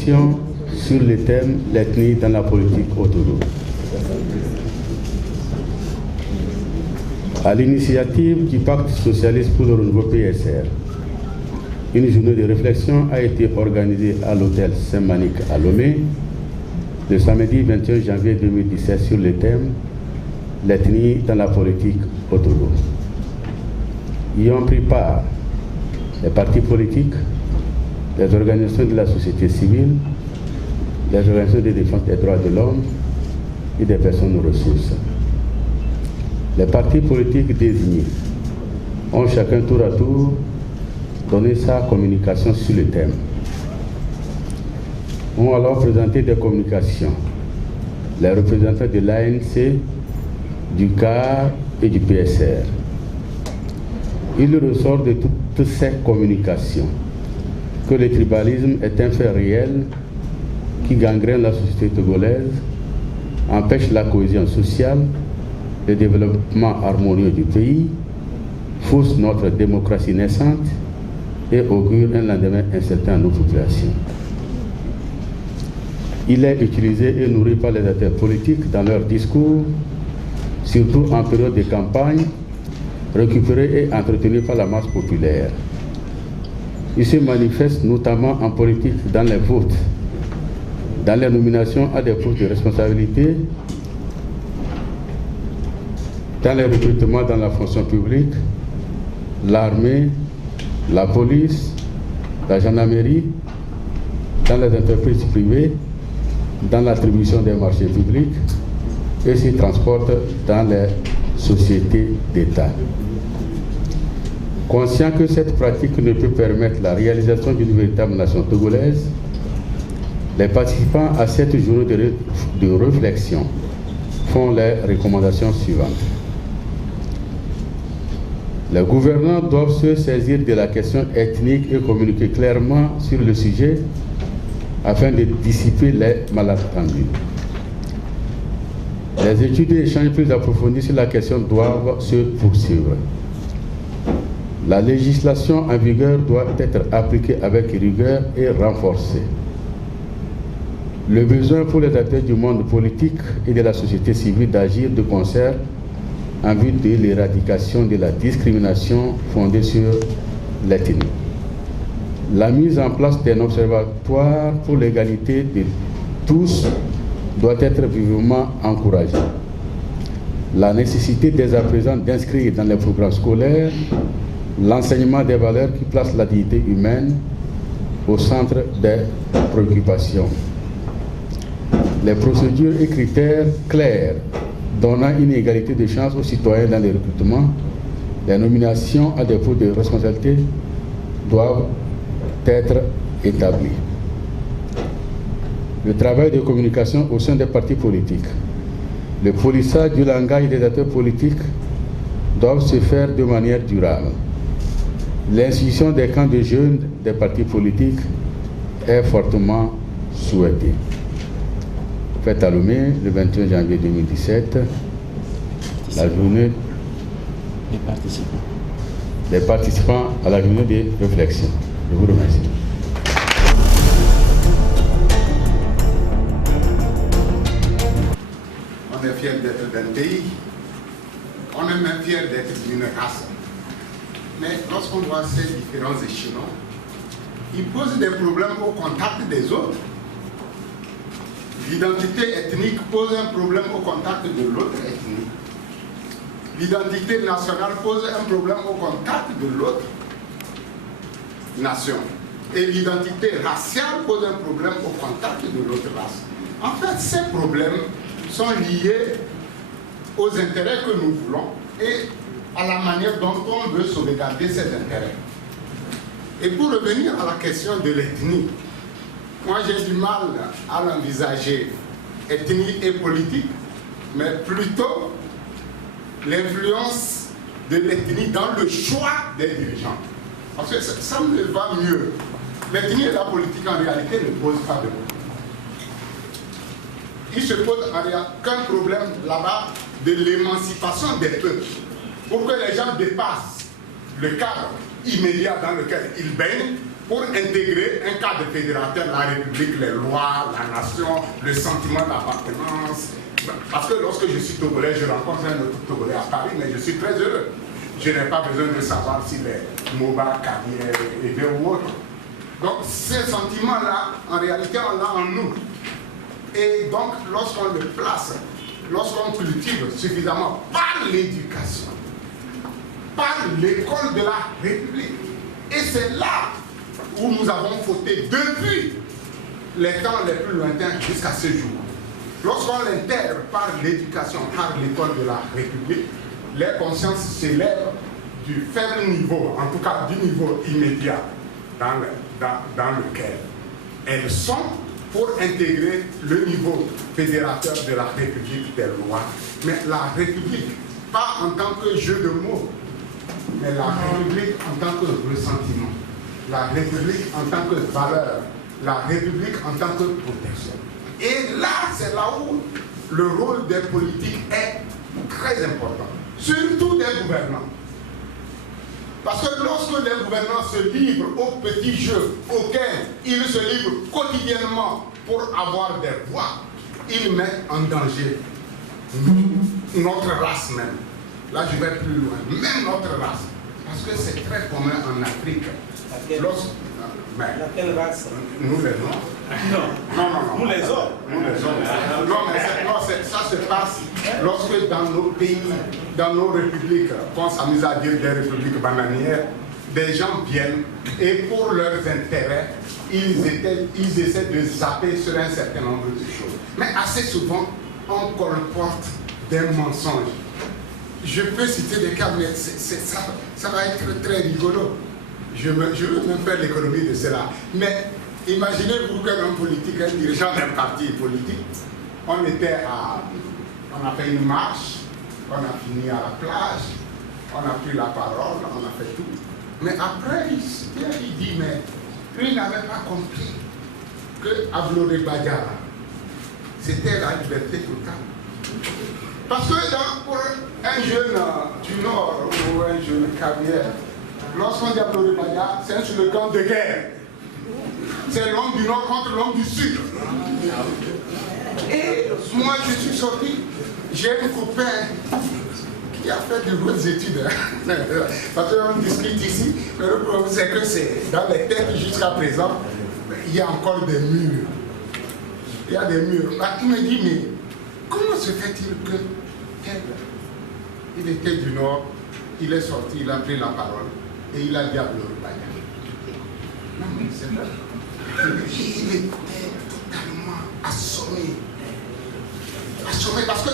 réflexion sur le thème « L'ethnie dans la politique autochtone ». À l'initiative du Pacte socialiste pour le renouveau PSR, une journée de réflexion a été organisée à l'hôtel Saint-Manic à Lomé le samedi 21 janvier 2017 sur le thème « L'ethnie dans la politique autochtone ». Y ont pris part les partis politiques, les organisations de la société civile, les organisations de défense des droits de l'homme et des personnes ressources. Les partis politiques désignés ont chacun tour à tour donné sa communication sur le thème. Ont alors présenté des communications. Les représentants de l'ANC, du CAR et du PSR. Il ressort de toutes ces communications que le tribalisme est un fait réel qui gangrène la société togolaise, empêche la cohésion sociale, le développement harmonieux du pays, fausse notre démocratie naissante et augure un lendemain incertain à nos populations. Il est utilisé et nourri par les acteurs politiques dans leurs discours, surtout en période de campagne, récupéré et entretenu par la masse populaire. Il se manifeste notamment en politique dans les votes, dans les nominations à des postes de responsabilité, dans les recrutements dans la fonction publique, l'armée, la police, la gendarmerie, dans les entreprises privées, dans l'attribution des marchés publics et s'y transporte dans les sociétés d'État. Conscient que cette pratique ne peut permettre la réalisation d'une véritable nation togolaise, les participants à cette journée de réflexion font les recommandations suivantes. Les gouvernants doivent se saisir de la question ethnique et communiquer clairement sur le sujet afin de dissiper les malentendus. Les études et échanges plus approfondis sur la question doivent se poursuivre. La législation en vigueur doit être appliquée avec rigueur et renforcée. Le besoin pour les acteurs du monde politique et de la société civile d'agir de concert en vue de l'éradication de la discrimination fondée sur l'ethnie. La mise en place d'un observatoire pour l'égalité de tous doit être vivement encouragée. La nécessité dès à présent d'inscrire dans les programmes scolaires l'enseignement des valeurs qui placent la dignité humaine au centre des préoccupations. Les procédures et critères clairs donnant une égalité de chance aux citoyens dans les recrutements, les nominations à des postes de responsabilité doivent être établis. Le travail de communication au sein des partis politiques, le polissage du langage des acteurs politiques doivent se faire de manière durable. L'institution des camps de jeunes des partis politiques est fortement souhaitée. Fête à Lomé, le 21 janvier 2017, la journée des participants à la journée de réflexion. Je vous remercie. On est fiers d'être d'un pays, on est même fiers d'être d'une race. Mais lorsqu'on voit ces différents échelons, ils posent des problèmes au contact des autres. L'identité ethnique pose un problème au contact de l'autre ethnie. L'identité nationale pose un problème au contact de l'autre nation. Et l'identité raciale pose un problème au contact de l'autre race. En fait, ces problèmes sont liés aux intérêts que nous voulons et à la manière dont on veut sauvegarder ces intérêts. Et pour revenir à la question de l'ethnie, moi j'ai du mal à l'envisager ethnie et politique, mais plutôt l'influence de l'ethnie dans le choix des dirigeants. Parce que ça me va mieux. L'ethnie et la politique en réalité ne posent pas de problème. Il se pose qu'un problème là-bas de l'émancipation des peuples, pour que les gens dépassent le cadre immédiat dans lequel ils baignent pour intégrer un cadre fédérateur, la République, les lois, la nation, le sentiment d'appartenance. Parce que lorsque je suis togolais, je rencontre un autre togolais à Paris, mais je suis très heureux. Je n'ai pas besoin de savoir s'il est MOBA, carrière, élevé ou autre. Donc ces sentiments-là, en réalité, on l'a en nous. Et donc, lorsqu'on le place, lorsqu'on cultive suffisamment par l'éducation, par l'école de la République, et c'est là où nous avons fauté depuis les temps les plus lointains jusqu'à ce jour. Lorsqu'on l'intègre par l'éducation, par l'école de la République, les consciences s'élèvent du faible niveau, en tout cas du niveau immédiat dans lequel elles sont pour intégrer le niveau fédérateur de la République des lois. Mais la République, pas en tant que jeu de mots, mais la République en tant que ressentiment, la République en tant que valeur, la République en tant que protection. Et là, c'est là où le rôle des politiques est très important, surtout des gouvernants. Parce que lorsque les gouvernants se livrent aux petits jeux auxquels ils se livrent quotidiennement pour avoir des voix, ils mettent en danger notre race même. Là, je vais plus loin. Même notre race. Parce que c'est très commun en Afrique. Laquelle race? Nous les Noirs. Non. Nous les hommes. Nous les hommes. Non, mais ça se passe lorsque dans nos pays, dans nos républiques, qu'on s'amuse à dire des républiques bananières, des gens viennent et pour leurs intérêts, ils essaient de zapper sur un certain nombre de choses. Mais assez souvent, on colporte des mensonges. Je peux citer des cas, mais ça va être très rigolo. Je veux même faire l'économie de cela. Mais imaginez-vous qu'un homme politique, un dirigeant d'un parti politique, on a fait une marche, on a fini à la plage, on a pris la parole, on a fait tout. Mais après, il dit, mais lui n'avait pas compris que Abloré Badiara, c'était la liberté totale. Parce que pour un jeune du Nord ou un jeune carrière, lorsqu'on dit Abloré Badiara, c'est un slogan de guerre. C'est l'homme du Nord contre l'homme du Sud. Et moi, je suis sorti, j'ai un copain qui a fait de bonnes études. Parce qu'on discute ici, mais le problème c'est que c'est dans les têtes jusqu'à présent, il y a encore des murs. Il y a des murs. Il me dit, mais comment se fait-il que il était du Nord, il est sorti, il a pris la parole et il a dit à Abloré Badiara. Non, mais c'est vrai. Il était totalement assommé. Assommé parce que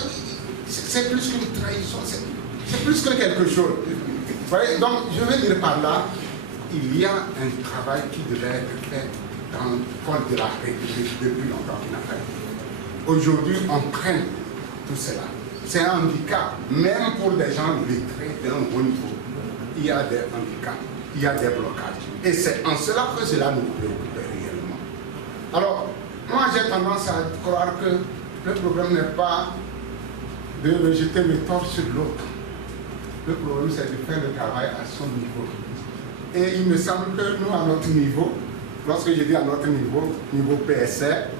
c'est plus qu'une trahison, c'est plus que quelque chose. Vous voyez, donc je veux dire par là, il y a un travail qui devait être fait dans le code de la République depuis longtemps qu'il n'a pas été. Aujourd'hui, on craint tout cela. C'est un handicap, même pour des gens lettrés d'un haut niveau. Il y a des handicaps, il y a des blocages. Et c'est en cela que cela nous préoccupe réellement. Alors, moi j'ai tendance à croire que le problème n'est pas de rejeter le tort sur l'autre. Le problème c'est de faire le travail à son niveau. Et il me semble que nous, à notre niveau, lorsque je dis à notre niveau, niveau PSR,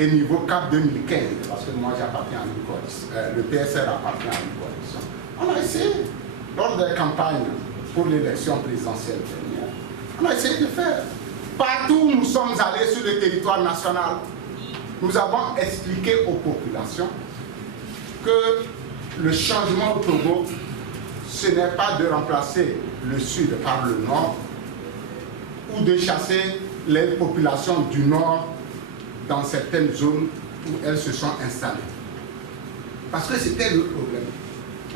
et niveau CAP 2015, parce que moi j'appartiens à une coalition, le PSR appartient à une coalition. On a essayé, lors des campagnes pour l'élection présidentielle dernière, on a essayé de faire. Partout où nous sommes allés sur le territoire national, nous avons expliqué aux populations que le changement au Togo, ce n'est pas de remplacer le Sud par le Nord ou de chasser les populations du Nord dans certaines zones où elles se sont installées. Parce que c'était le problème.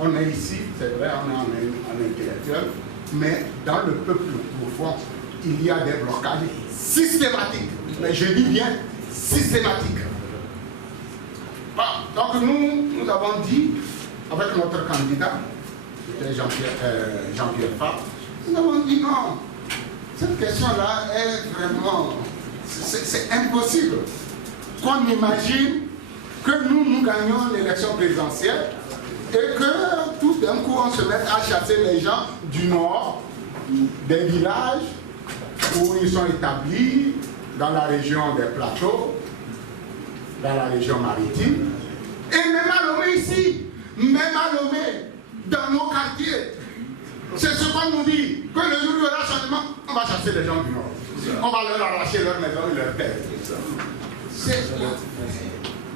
On est ici, c'est vrai, on est en intellectuel, mais dans le peuple profond, il y a des blocages systématiques. Mais je dis bien systématiques. Bon, donc nous avons dit, avec notre candidat, c'était Jean-Pierre Fabre, nous avons dit non, cette question-là est vraiment, c'est impossible qu'on imagine que nous gagnons l'élection présidentielle et que tout d'un coup on se mette à chasser les gens du Nord, des villages, où ils sont établis dans la région des plateaux, dans la région maritime, et même à Lomé ici, même à Lomé, dans nos quartiers. C'est ce qu'on nous dit, que le jour où il y aura changement, on va chasser les gens du Nord. On va leur arracher leur maison et leur terre. C'est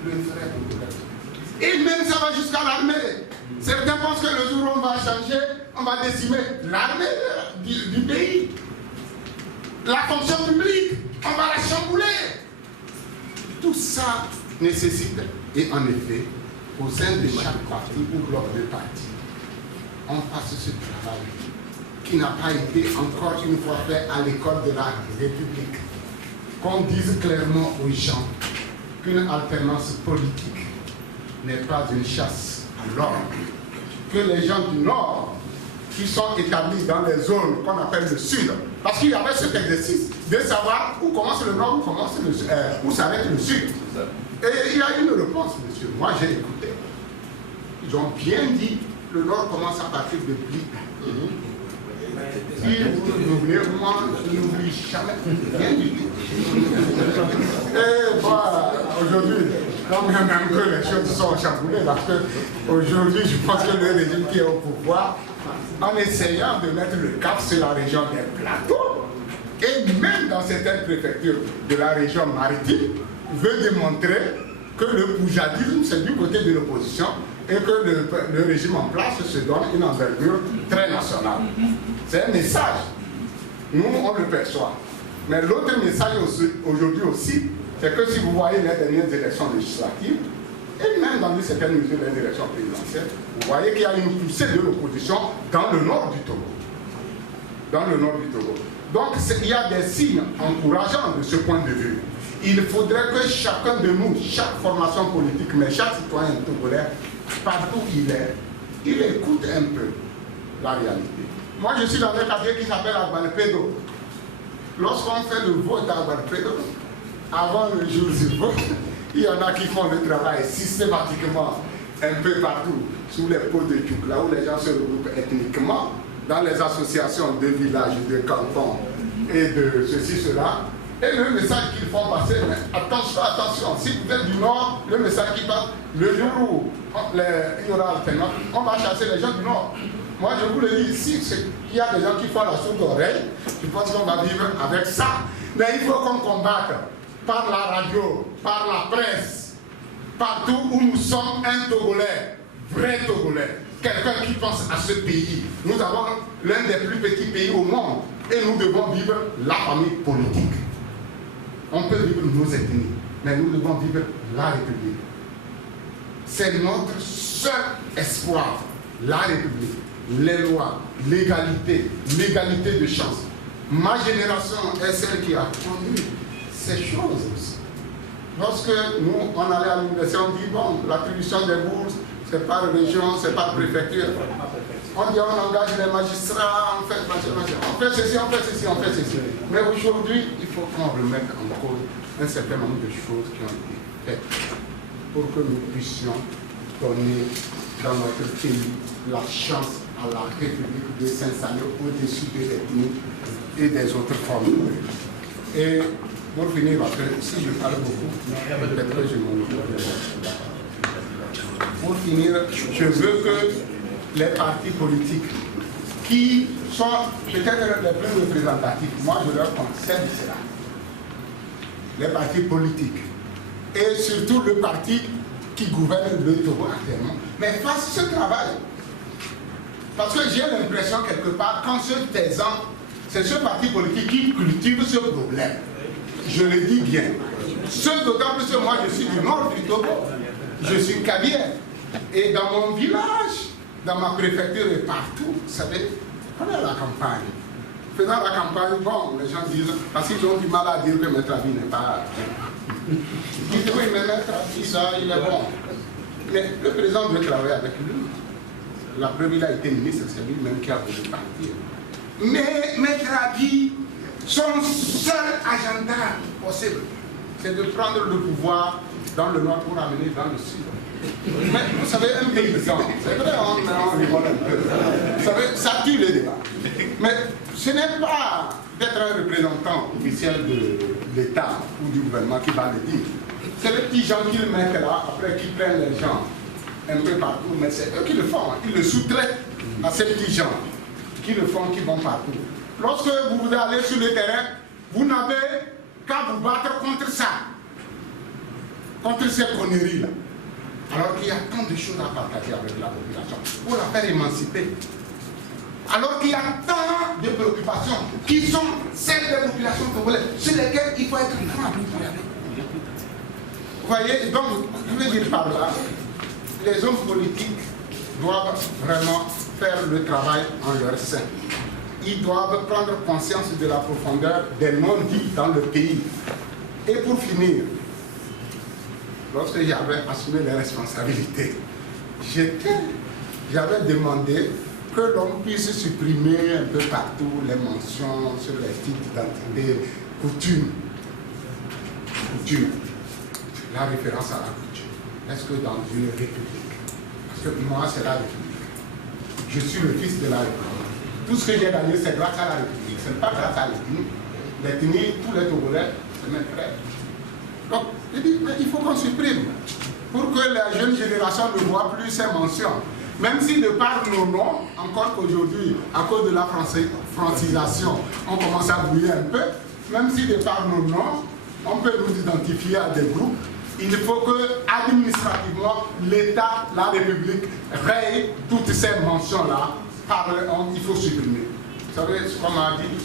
le vrai problème. Et même ça va jusqu'à l'armée. Certains pensent que le jour où on va changer, on va décimer l'armée du pays. La fonction publique, on va la chambouler. Tout ça nécessite, et en effet, au sein de chaque parti ou bloc de parti, on fasse ce travail qui n'a pas été encore une fois fait à l'école de la République. Qu'on dise clairement aux gens qu'une alternance politique n'est pas une chasse à l'ordre. Que les gens du Nord, qui sont établis dans les zones qu'on appelle le Sud, parce qu'il y avait cet exercice de savoir où commence le Nord, où s'arrête le Sud. Et il y a une réponse, monsieur. Moi, j'ai écouté. Ils ont bien dit, le Nord commence à partir de Bli. Si vous n'oubliez, moi, je n'oublie jamais rien du tout. Et voilà, aujourd'hui, quand même que les choses sont chamboulées, parce qu'aujourd'hui, je pense que le régime qui est au pouvoir, en essayant de mettre le cap sur la région des plateaux, et même dans certaines préfectures de la région maritime, veut démontrer que le poujadisme, c'est du côté de l'opposition, et que le régime en place se donne une envergure très nationale. C'est un message. Nous, on le perçoit. Mais l'autre message aujourd'hui aussi, c'est que si vous voyez les dernières élections législatives, et même dans une certaine mesure les élections présidentielles, vous voyez qu'il y a une poussée de l'opposition dans le nord du Togo. Dans le nord du Togo. Donc, il y a des signes encourageants de ce point de vue. Il faudrait que chacun de nous, chaque formation politique, mais chaque citoyen togolais, partout où il écoute un peu la réalité. Moi, je suis dans un quartier qui s'appelle Agbalpedo. Lorsqu'on fait le vote à Agbalpedo, avant le jour du vote, il y en a qui font le travail systématiquement un peu partout, sous les pots de Djouk, là où les gens se regroupent ethniquement, dans les associations de villages, de cantons et de ceci, cela. Et le message qu'ils font passer, mais attention, attention, si vous êtes du Nord, le message qui passe, le jour où il y aura alternance, on va chasser les gens du Nord. Moi, je vous le dis ici, il y a des gens qui font la sourde oreille, je pense qu'on va vivre avec ça. Mais il faut qu'on combatte par la radio, par la presse, partout où nous sommes un Togolais, vrai Togolais, quelqu'un qui pense à ce pays. Nous avons l'un des plus petits pays au monde et nous devons vivre la famille politique. On peut vivre nos ethnies, mais nous devons vivre la République. C'est notre seul espoir, la République. Les lois, l'égalité, l'égalité de chance. Ma génération est celle qui a connu ces choses aussi. Lorsque nous, on allait à l'université, on dit, bon, l'attribution des bourses, c'est par région, c'est par préfecture. On dit, on engage les magistrats, on fait ceci, on fait ceci, on fait ceci. Mais aujourd'hui, il faut qu'on remette en cause un certain nombre de choses qui ont été faites pour que nous puissions donner dans notre pays la chance à la République de s'installer au-dessus de l'ethnie et des autres formes. Et pour finir, après, si je parle beaucoup, peut-être que je m'en vais. Pour finir, je veux que les partis politiques qui sont peut-être les plus représentatifs, moi je leur conseille cela. Les partis politiques et surtout le parti qui gouverne le Togo actuellement, mais fassent ce travail. Parce que j'ai l'impression quelque part qu'en se taisant, c'est ce parti politique qui cultive ce problème. Je le dis bien. Ce d'autant plus que moi je suis du nord du Togo, je suis Kabier. Et dans mon village, dans ma préfecture et partout, vous savez, on est à la campagne. Faisant la campagne, bon, les gens disent, parce qu'ils ont du mal à dire que Maître Abi n'est pas... Ils disent, oui, mais Maître Abi, ça, il est bon. Mais le président veut travailler avec lui. La preuve, il a été ministre, c'est lui-même qui a voulu partir. Mais Maître Abi, son seul agenda possible, c'est de prendre le pouvoir dans le nord pour amener dans le sud. Mais vous savez, un paysan, c'est vrai, on rigole un peu. Vous savez, ça tue les débats. Mais ce n'est pas d'être un représentant officiel de l'État ou du gouvernement qui va le dire. C'est les petits gens qui le mettent là, après qui prennent les gens un peu partout, mais c'est eux qui le font. Ils le sous-traitent à ces petits gens qui le font, qui vont partout. Lorsque vous allez sur le terrain, vous n'avez qu'à vous battre contre ça, contre ces conneries-là. Alors qu'il y a tant de choses à partager avec la population pour la faire émanciper. Alors qu'il y a tant de préoccupations qui sont celles des populations congolaises, sur lesquelles il faut être franc. Vous voyez, donc, je veux dire par là, les hommes politiques doivent vraiment faire le travail en leur sein. Ils doivent prendre conscience de la profondeur des non-dits dans le pays. Et pour finir, lorsque j'avais assumé les responsabilités, j'avais demandé que l'on puisse supprimer un peu partout les mentions sur les titres d'identité, coutumes. La référence à la coutume. Est-ce que dans une république, parce que moi c'est la république, je suis le fils de la république. Tout ce que j'ai gagné c'est grâce à la république, ce n'est pas grâce à l'ethnie. L'ethnie, tous les Togolais, c'est mes frères. Donc, je dis, mais il faut qu'on supprime pour que la jeune génération ne voit plus ces mentions. Même si de par nos noms, encore qu'aujourd'hui, à cause de la francisation, on commence à bouiller un peu, même si de par nos noms, on peut nous identifier à des groupes, il faut que, administrativement, l'État, la République, raye toutes ces mentions-là. Il faut supprimer. Vous savez ce qu'on m'a dit?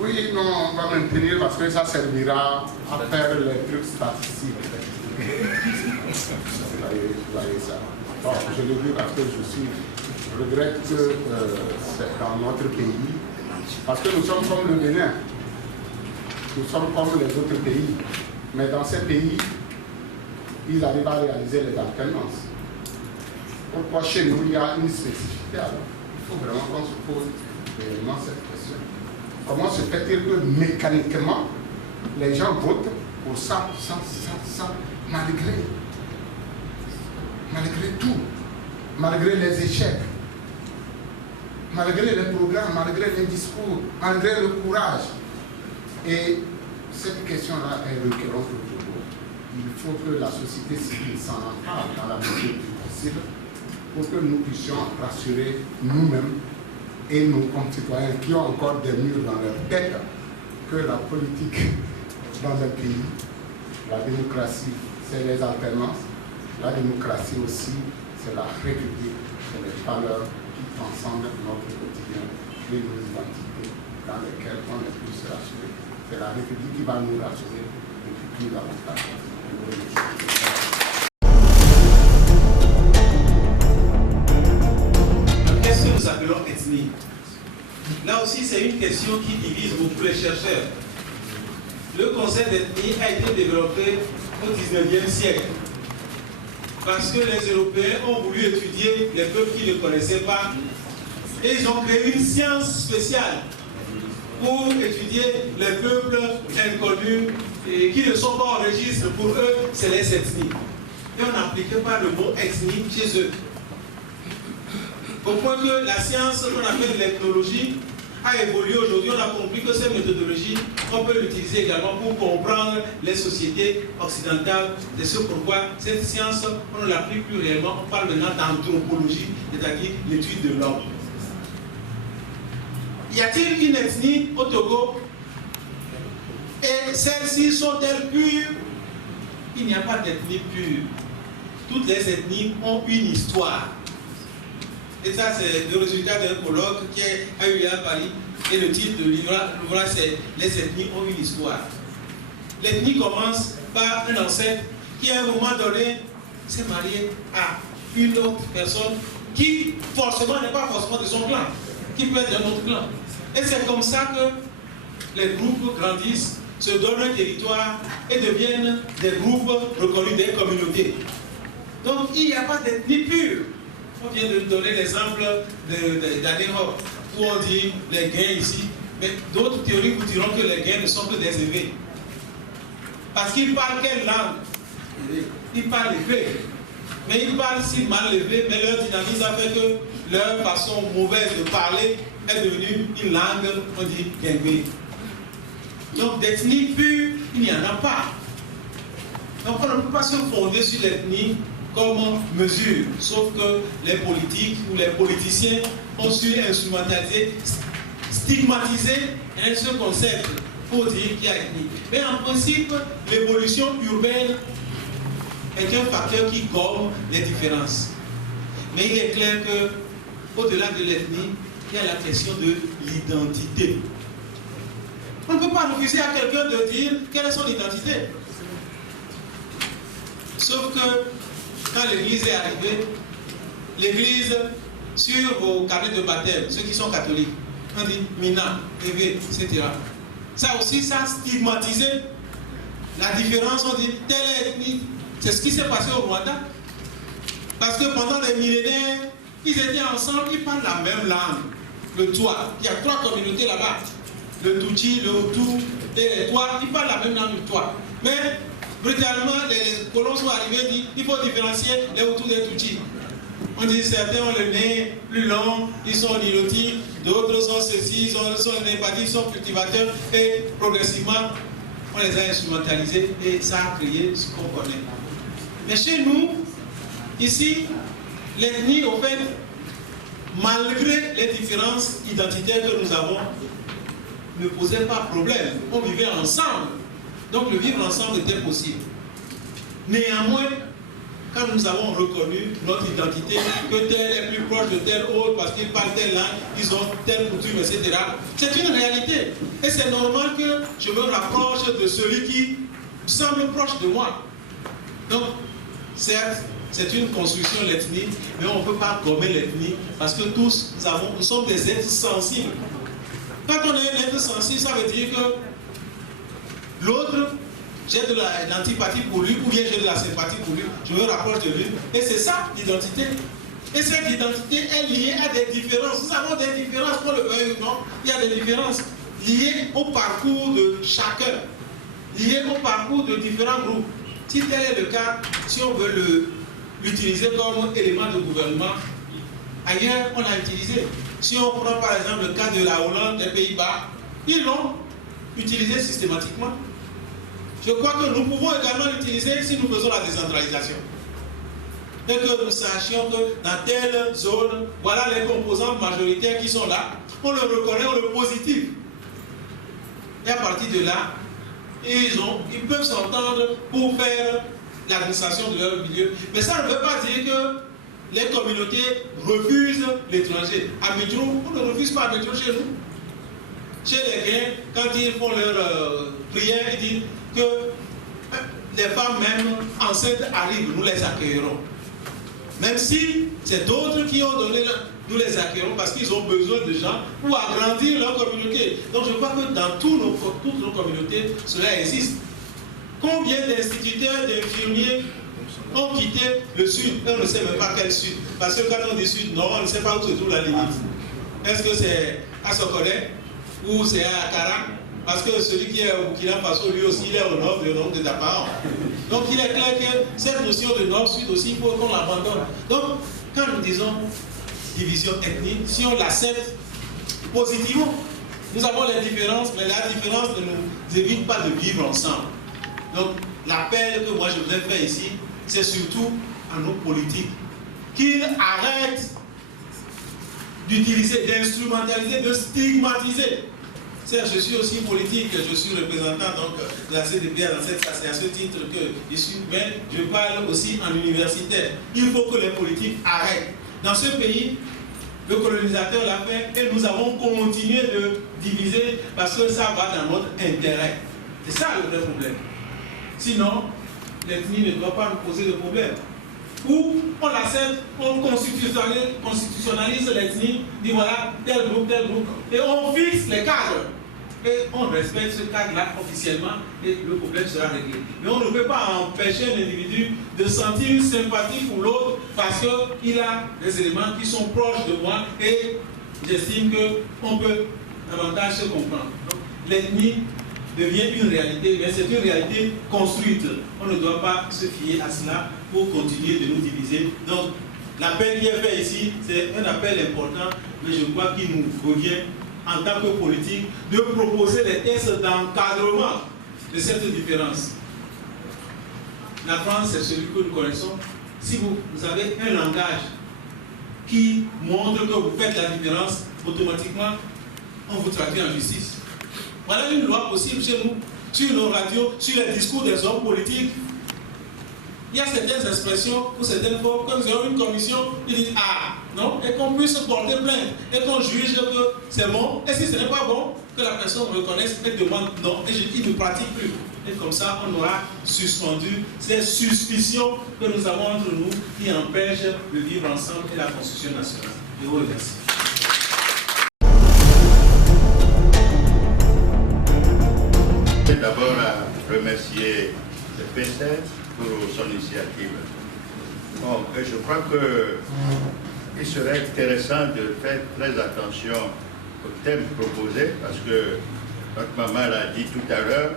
Oui, non, on va maintenir parce que ça servira à faire les trucs statistiques. Vous voyez ça. Bon, je le dis parce que je regrette que c'est dans notre pays, parce que nous sommes comme le Bénin. Nous sommes comme les autres pays, mais dans ces pays, ils arrivent à réaliser les alternances. Pourquoi chez nous, il y a une spécificité alors? Il faut vraiment qu'on se pose réellement cette question. Comment se fait-il que mécaniquement, les gens votent pour ça, malgré tout, malgré les échecs, malgré les programmes, malgré les discours, malgré le courage? Et cette question-là est récurrente au Togo. Il faut que la société civile s'en empare dans la mesure du possible pour que nous puissions rassurer nous-mêmes et nos concitoyens qui ont encore des murs dans leur tête que la politique dans un pays, la démocratie, c'est les alternances, la démocratie aussi, c'est la république, c'est les valeurs qui transcendent notre quotidien et nos identités dans lesquelles on est plus rassuré. C'est la République qui va nous rassurer depuis plus davantage. Qu'est-ce que nous appelons ethnie? Là aussi, c'est une question qui divise beaucoup les chercheurs. Le concept d'ethnie a été développé au 19e siècle parce que les Européens ont voulu étudier les peuples qu'ils ne connaissaient pas et ils ont créé une science spéciale pour étudier les peuples inconnus et qui ne sont pas en registre. Pour eux, c'est les ethnies. Et on n'appliquait pas le mot ethnie chez eux. Au point que la science qu'on appelle l'ethnologie a évolué aujourd'hui. On a compris que cette méthodologie, on peut l'utiliser également pour comprendre les sociétés occidentales. C'est ce pourquoi cette science, on ne l'applique plus réellement. On parle maintenant d'anthropologie, c'est-à-dire l'étude de l'homme. Y a-t-il une ethnie au Togo? Et celles-ci sont-elles pures? Il n'y a pas d'ethnie pure. Toutes les ethnies ont une histoire. Et ça, c'est le résultat d'un colloque qui a eu lieu à Paris. Et le titre de l'ouvrage, c'est « Les ethnies ont une histoire ». L'ethnie commence par un ancêtre qui, à un moment donné, s'est marié à une autre personne qui, forcément, n'est pas forcément de son clan, qui peut être d'un autre clan. Et c'est comme ça que les groupes grandissent, se donnent un territoire et deviennent des groupes reconnus des communautés. Donc, il n'y a pas d'ethnie pure. On vient de donner l'exemple d'Adenor, où on dit les gains ici, mais d'autres théories vous diront que les gains ne sont que des évêques. Parce qu'ils parlent quelle langue? Ils parlent éveillé. Mais ils parlent si mal élevé, mais leur dynamisme a fait que leur façon mauvaise de parler est devenue une langue, on dit guingué. Donc d'ethnie pure, il n'y en a pas. Donc on ne peut pas se fonder sur l'ethnie comme mesure, sauf que les politiques ou les politiciens ont su instrumentaliser, stigmatiser ce concept pour dire qu'il y a ethnie. Mais en principe, l'évolution urbaine est un facteur qui gomme les différences. Mais il est clair qu'au-delà de l'ethnie, il y a la question de l'identité. On ne peut pas refuser à quelqu'un de dire quelle est son identité. Sauf que quand l'Église est arrivée, l'Église, sur vos carnets de baptême, ceux qui sont catholiques, on dit Mina, Évé, etc. Ça aussi, ça a stigmatisé la différence. On dit telle ethnie. C'est ce qui s'est passé au Rwanda. Parce que pendant des millénaires, ils étaient ensemble, ils parlent la même langue. Le Twa. Il y a 3 communautés là-bas. Le Tutsi, le Hutu et les Twa, ils parlent la même langue du Twa. Mais brutalement, les colons sont arrivés et disent il faut différencier les Hutus des Tutsis. On dit certains ont le nez plus long, ils sont nilotiques, d'autres sont ceci, ils sont népathiques, ils sont cultivateurs, et progressivement, on les a instrumentalisés et ça a créé ce qu'on connaît. Mais chez nous, ici, l'ethnie, au fait, malgré les différences identitaires que nous avons, ne posait pas problème. On vivait ensemble. Donc le vivre ensemble était possible. Néanmoins, quand nous avons reconnu notre identité, que tel est plus proche de tel autre parce qu'ils parlent telle langue, ils ont telle coutume, etc. C'est une réalité. Et c'est normal que je me rapproche de celui qui semble proche de moi. Donc, certes, c'est une construction, l'ethnie, mais on ne peut pas gommer l'ethnie parce que tous, nous sommes des êtres sensibles. Quand on est un être sensible, ça veut dire que l'autre, j'ai de l'antipathie pour lui, ou bien j'ai de la sympathie pour lui, je me rapproche de lui. Et c'est ça l'identité. Et cette identité est liée à des différences. Nous avons des différences, pour le veuille ou non, il y a des différences liées au parcours de chacun, liées au parcours de différents groupes. Si tel est le cas, si on veut l'utiliser comme élément de gouvernement, ailleurs on l'a utilisé. Si on prend par exemple le cas de la Hollande, des Pays-Bas, ils l'ont utilisé systématiquement. Je crois que nous pouvons également l'utiliser si nous faisons la décentralisation. Et que nous sachions que dans telle zone, voilà les composantes majoritaires qui sont là, on le reconnaît, on le positive. Et à partir de là, ils peuvent s'entendre pour faire l'administration de leur milieu. Mais ça ne veut pas dire que les communautés refusent l'étranger. À Métro, on ne refuse pas Métro chez nous. Chez les Guins, quand ils font leur prière, ils disent que les femmes même enceintes arrivent, nous les accueillerons. Même si c'est d'autres qui ont donné, nous les accueillerons parce qu'ils ont besoin de gens pour agrandir leur communauté. Donc je crois que dans toutes nos communautés, cela existe. Combien d'instituteurs, d'infirmiers ont quitté le sud? On ne sait même pas quel sud. Parce que quand on dit sud, non, on ne sait pas où se trouve la limite. Est-ce que c'est à Sokolé ou c'est à Akara? Parce que celui qui est au Burkina Faso, lui aussi, il est au nord de Daparan. Donc il est clair que cette notion de nord-sud aussi, il faut qu'on l'abandonne. Donc, quand nous disons division ethnique, si on l'accepte positivement, nous avons les différences, mais la différence ne nous évite pas de vivre ensemble. Donc, l'appel que moi je voudrais faire ici, c'est surtout à nos politiques qu'ils arrêtent d'utiliser, d'instrumentaliser, de stigmatiser. Je suis aussi politique, je suis représentant donc, de la CDP dans cette association, à ce titre que je suis, mais je parle aussi en universitaire. Il faut que les politiques arrêtent. Dans ce pays, le colonisateur l'a fait et nous avons continué de diviser parce que ça va dans notre intérêt. C'est ça le vrai problème. Sinon, l'ethnie ne doit pas nous poser de problème. Ou on l'accepte, on constitutionnalise l'ethnie, dit voilà, tel groupe, et on fixe les cadres. Et on respecte ce cadre-là officiellement et le problème sera réglé. Mais on ne peut pas empêcher un individu de sentir une sympathie pour l'autre parce qu'il a des éléments qui sont proches de moi et j'estime qu'on peut davantage se comprendre. L'ethnie devient une réalité, mais c'est une réalité construite. On ne doit pas se fier à cela pour continuer de nous diviser. Donc, L'appel qui est fait ici, c'est un appel important, mais je crois qu'il nous revient en tant que politique de proposer des tests d'encadrement de cette différence. La France, c'est celui que nous connaissons. Si vous avez un langage qui montre que vous faites la différence, automatiquement, on vous traduit en justice. Voilà une loi possible chez nous, sur nos radios, sur les discours des hommes politiques. Il y a certaines expressions ou certaines fois, comme nous avons une commission, ils disent ah, non, et qu'on puisse porter plainte, et qu'on juge que c'est bon, et si ce n'est pas bon, que la personne reconnaisse et demande non, et je dis ne pratique plus. Et comme ça, on aura suspendu ces suspicions que nous avons entre nous qui empêchent de vivre ensemble et la Constitution nationale. Je vous remercie. Je vais d'abord remercier le PC pour son initiative. Bon, je crois qu'il serait intéressant de faire très attention au thème proposé parce que notre maman l'a dit tout à l'heure.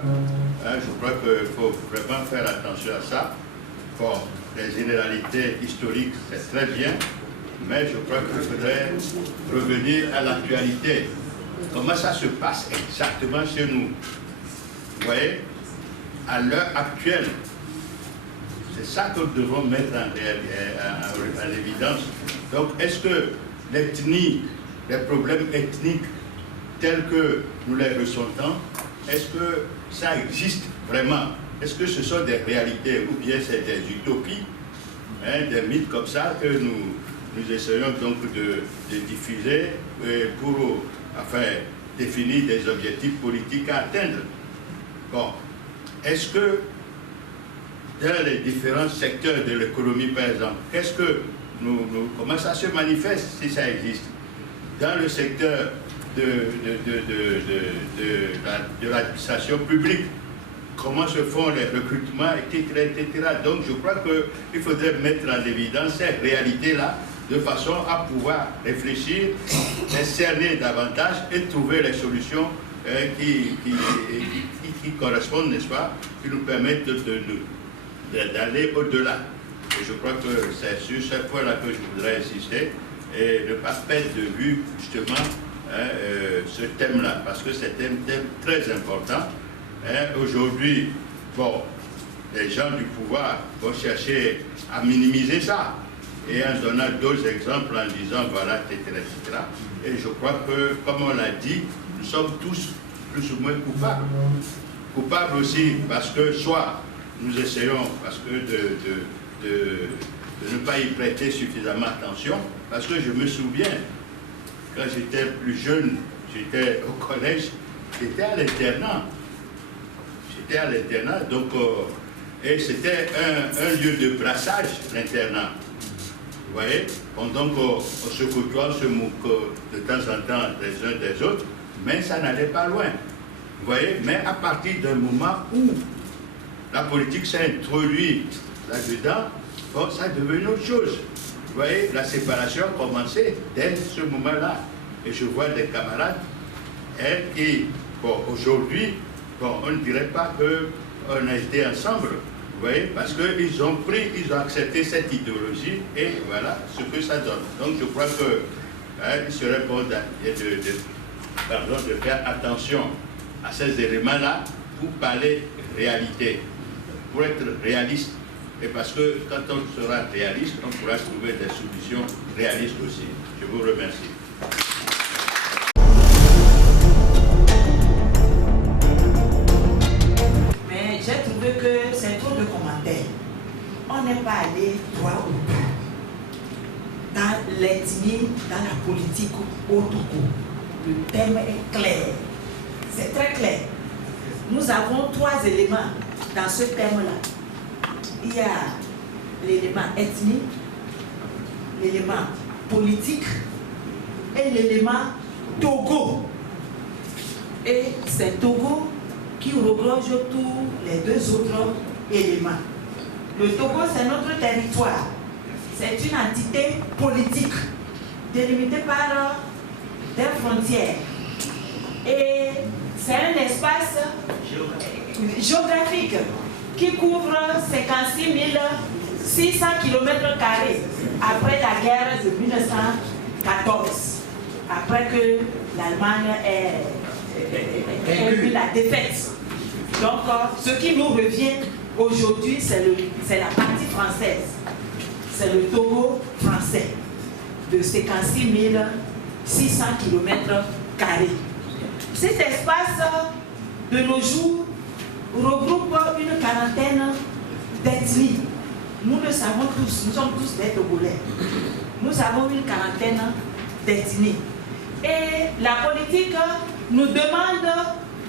Je crois qu'il faut vraiment faire attention à ça. Bon, les généralités historiques, c'est très bien, mais je crois qu'il faudrait revenir à l'actualité. Comment ça se passe exactement chez nous? Vous voyez, à l'heure actuelle, c'est ça que nous devons mettre en évidence. Donc, est-ce que l'ethnie, les problèmes ethniques tels que nous les ressentons, est-ce que ça existe vraiment? Est-ce que ce sont des réalités ou bien c'est des utopies, des mythes comme ça que nous essayons donc de diffuser pour définir des objectifs politiques à atteindre? Bon, est-ce que dans les différents secteurs de l'économie, par exemple, comment ça se manifeste si ça existe? Dans le secteur de l'administration publique, comment se font les recrutements, etc., etc. Donc je crois qu'il faudrait mettre en évidence ces réalités-là de façon à pouvoir réfléchir, les cerner davantage et trouver les solutions qui correspondent, n'est-ce pas, qui nous permettent d'aller au-delà. Et je crois que c'est sur ce point-là que je voudrais insister et ne pas perdre de vue justement ce thème-là, parce que c'est un thème très important. Aujourd'hui, bon, les gens du pouvoir vont chercher à minimiser ça et en donnant d'autres exemples en disant voilà, etc., etc. Et je crois que, comme on l'a dit, nous sommes tous plus ou moins coupables. Coupables aussi parce que soit nous essayons parce que de ne pas y prêter suffisamment attention, parce que je me souviens, quand j'étais plus jeune, j'étais au collège, j'étais à l'internat. J'étais à l'internat, donc, et c'était un lieu de brassage, l'internat. Vous voyez? Donc, on se côtoie, on se moque de temps en temps des uns des autres, mais ça n'allait pas loin. Vous voyez? Mais à partir d'un moment où la politique s'est introduite là-dedans, bon, ça est devenu autre chose. Vous voyez, la séparation a commencé dès ce moment-là. Et je vois des camarades qui, bon, aujourd'hui, bon, on ne dirait pas qu'on a été ensemble. Vous voyez, parce qu'ils ont accepté cette idéologie et voilà ce que ça donne. Donc je crois qu'il serait bon de faire attention à ces éléments-là pour parler réalité, pour être réaliste. Et parce que quand on sera réaliste, on pourra trouver des solutions réalistes aussi. Je vous remercie. Mais j'ai trouvé que c'est trop de commentaires. On n'est pas allé droit au but. Dans l'ethnie, dans la politique au Togo, le thème est clair. C'est très clair. Nous avons 3 éléments dans ce thème-là. Il y a l'élément ethnique, l'élément politique et l'élément Togo. Et c'est Togo qui regorge tous les 2 autres éléments. Le Togo, c'est notre territoire. C'est une entité politique délimitée par des frontières. Et c'est un espace géographique qui couvre 56 600 km² après la guerre de 1914, après que l'Allemagne ait eu la défaite. Donc, ce qui nous revient aujourd'hui, c'est la partie française. C'est le Togo français de 56 600 km². Cet espace, de nos jours, regroupe une quarantaine d'ethnies. Nous le savons tous, nous sommes tous des Togolais. Nous avons une quarantaine d'ethnies. Et la politique nous demande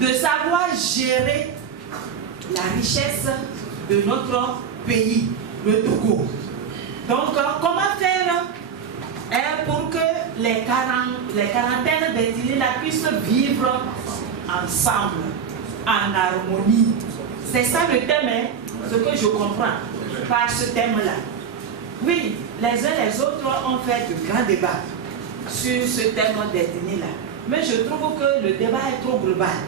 de savoir gérer la richesse de notre pays, le Togo. Donc, comment faire pour que les quarantaines d'ethnies puissent vivre ensemble, en harmonie? C'est ça le thème, ce que je comprends par ce thème-là. Oui, les uns les autres ont fait de grands débats sur ce thème d'ethnie-là. Mais je trouve que le débat est trop global.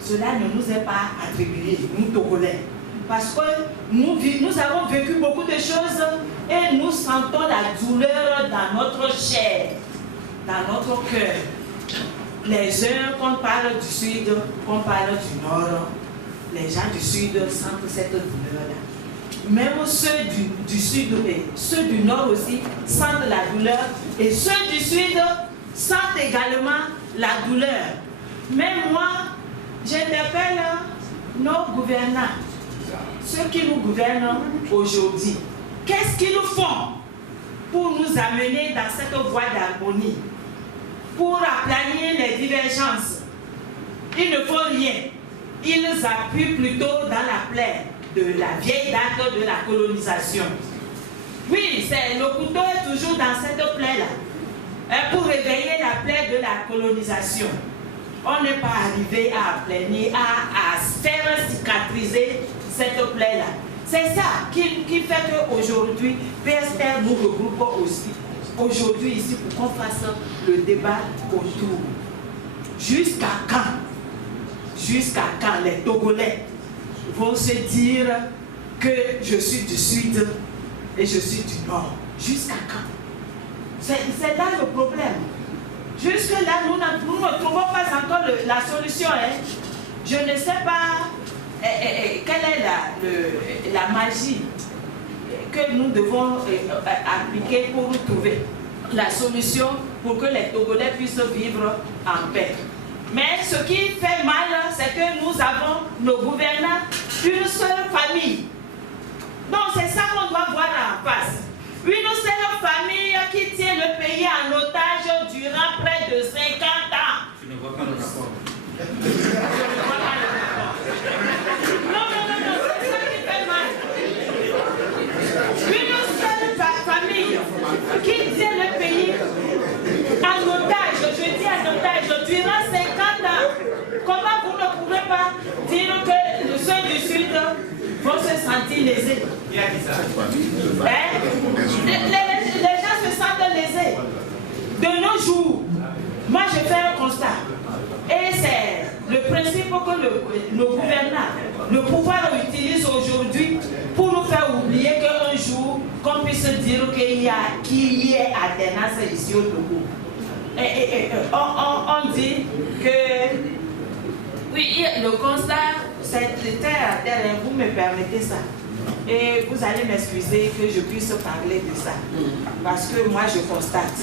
Cela ne nous est pas attribué, nous Togolais. Parce que nous avons vécu beaucoup de choses et nous sentons la douleur dans notre chair, dans notre cœur. Les uns, qu'on parle du sud, qu'on parle du nord, les gens du sud sentent cette douleur-là. Même ceux du sud et ceux du nord aussi sentent la douleur. Et ceux du sud sentent également la douleur. Mais moi, j'interpelle nos gouvernants, ceux qui nous gouvernent aujourd'hui. Qu'est-ce qu'ils font pour nous amener dans cette voie d'harmonie, pour aplanir les divergences? Ils ne font rien. Ils appuient plutôt dans la plaie de la vieille date de la colonisation. Oui, le couteau est toujours dans cette plaie-là, pour réveiller la plaie de la colonisation. On n'est pas arrivé à aplanir, à faire cicatriser cette plaie-là. C'est ça qui fait qu'aujourd'hui, PSR nous regroupe aussi, aujourd'hui ici, pour qu'on fasse le débat autour. Jusqu'à quand? Jusqu'à quand les Togolais vont se dire que je suis du sud et je suis du nord? Jusqu'à quand? C'est là le problème. Jusque-là, nous ne trouvons pas encore la solution. Je ne sais pas quelle est la magie que nous devons appliquer pour trouver la solution pour que les Togolais puissent vivre en paix. Mais ce qui fait mal, c'est que nous avons nos gouvernants une seule famille. Donc c'est ça qu'on doit voir en face. Une seule famille qui tient le pays en otage durant près de 50 ans. Tu ne vois pas le rapport. Non, c'est ça qui fait mal. Une seule famille qui tient le pays en otage, je dis en otage, durant 50 ans. Comment vous ne pouvez pas dire que ceux du Sud vont se sentir lésés? Qui a dit ça? Les gens se sentent lésés. De nos jours, moi je fais un constat. Et c'est le principe que le gouvernement, le pouvoir utilise aujourd'hui pour nous faire oublier qu'un jour, qu'on puisse dire qu'il y ait alternance ici au Togo. On dit que, oui, le constat, c'est terre à terre, vous me permettez ça. Et vous allez m'excuser que je puisse parler de ça. Parce que moi, je constate.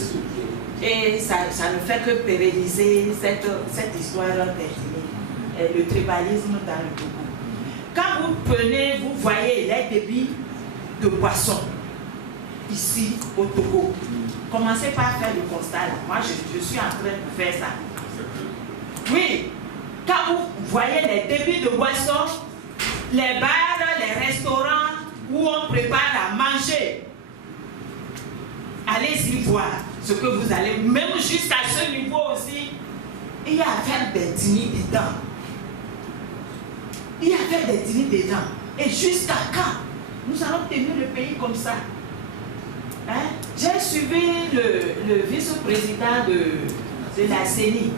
Et ça ne fait que pérenniser cette histoire d'ethnie, le tribalisme dans le Togo. Quand vous prenez, vous voyez les débits de boissons ici au Togo. Commencez par faire le constat là. Moi, je suis en train de faire ça. Oui, quand vous voyez les débits de boissons, les bars, les restaurants où on prépare à manger, allez-y voir ce que vous allez, même jusqu'à ce niveau aussi, il y a affaire d'ethnie dedans. Il y a affaire d'ethnie dedans. Et jusqu'à quand nous allons tenir le pays comme ça? Hein? J'ai suivi le vice-président de la CENI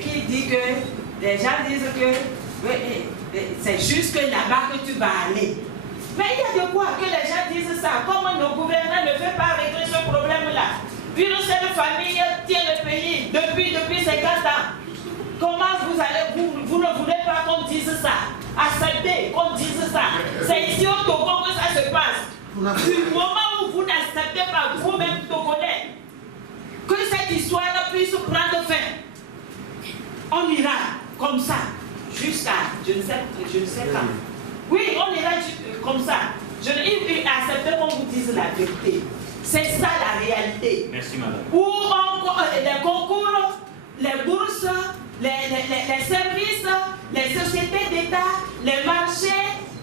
qui dit que les gens disent que c'est juste là-bas que tu vas aller. Mais il y a de quoi que les gens disent ça. Comment nos gouvernants ne veulent pas régler ce problème Comment vous allez, vous ne voulez pas qu'on dise ça? Acceptez qu'on dise ça. C'est ici au Togo que ça se passe. Du moment où vous n'acceptez pas vous-même Togolais que cette histoire puisse prendre fin, on ira comme ça jusqu'à je ne sais quand. Oui, on ira comme ça. Je accepte qu'on vous dise la vérité. C'est ça la réalité. Merci madame. Où les concours, les bourses, les services, les sociétés d'État, les marchés,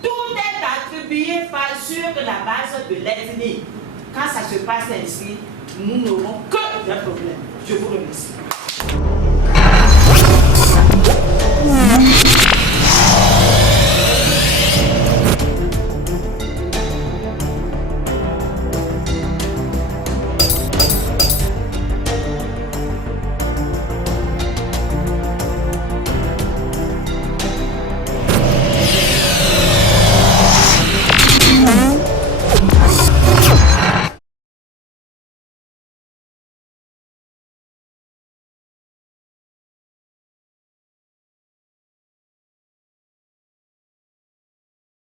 tout est attribué sur la base de l'ethnie. Quand ça se passe ainsi, nous n'aurons que des problèmes. Je vous remercie.